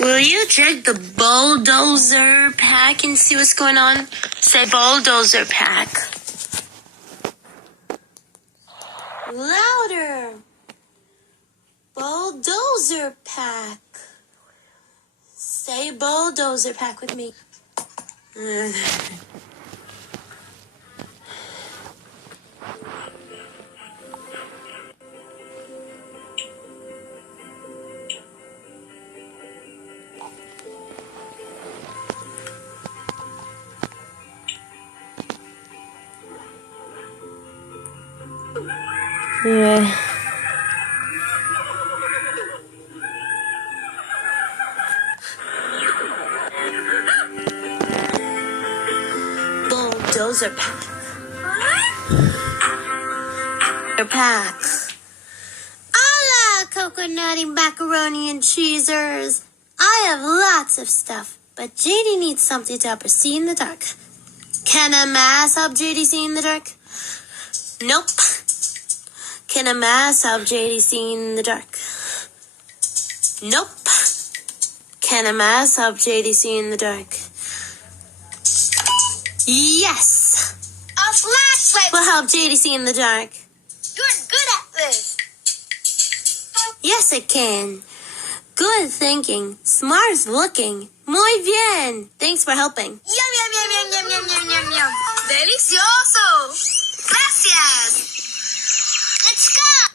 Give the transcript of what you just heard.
Will you check the bulldozer pack and see what's going on? Say bulldozer pack. Louder. Bulldozer pack. Say bulldozer pack with me. Yeah. Bulldozer pack. Pack. Hola, coconutty macaroni and cheesers. I have lots of stuff, but JD needs something to help her see in the dark. Can a mask help JD see in the dark? Nope. Can a mask help JD see in the dark? Nope. Can a mask help JD see in the dark? Yes. A flashlight will help JD see in the dark. You're good at this. Yes, it can. Good thinking. Smart looking. Muy bien. Thanks for helping. Yum, yum, yum, yum, yum, yum, yum, yum, yum. Delicioso. Gracias. Let's go.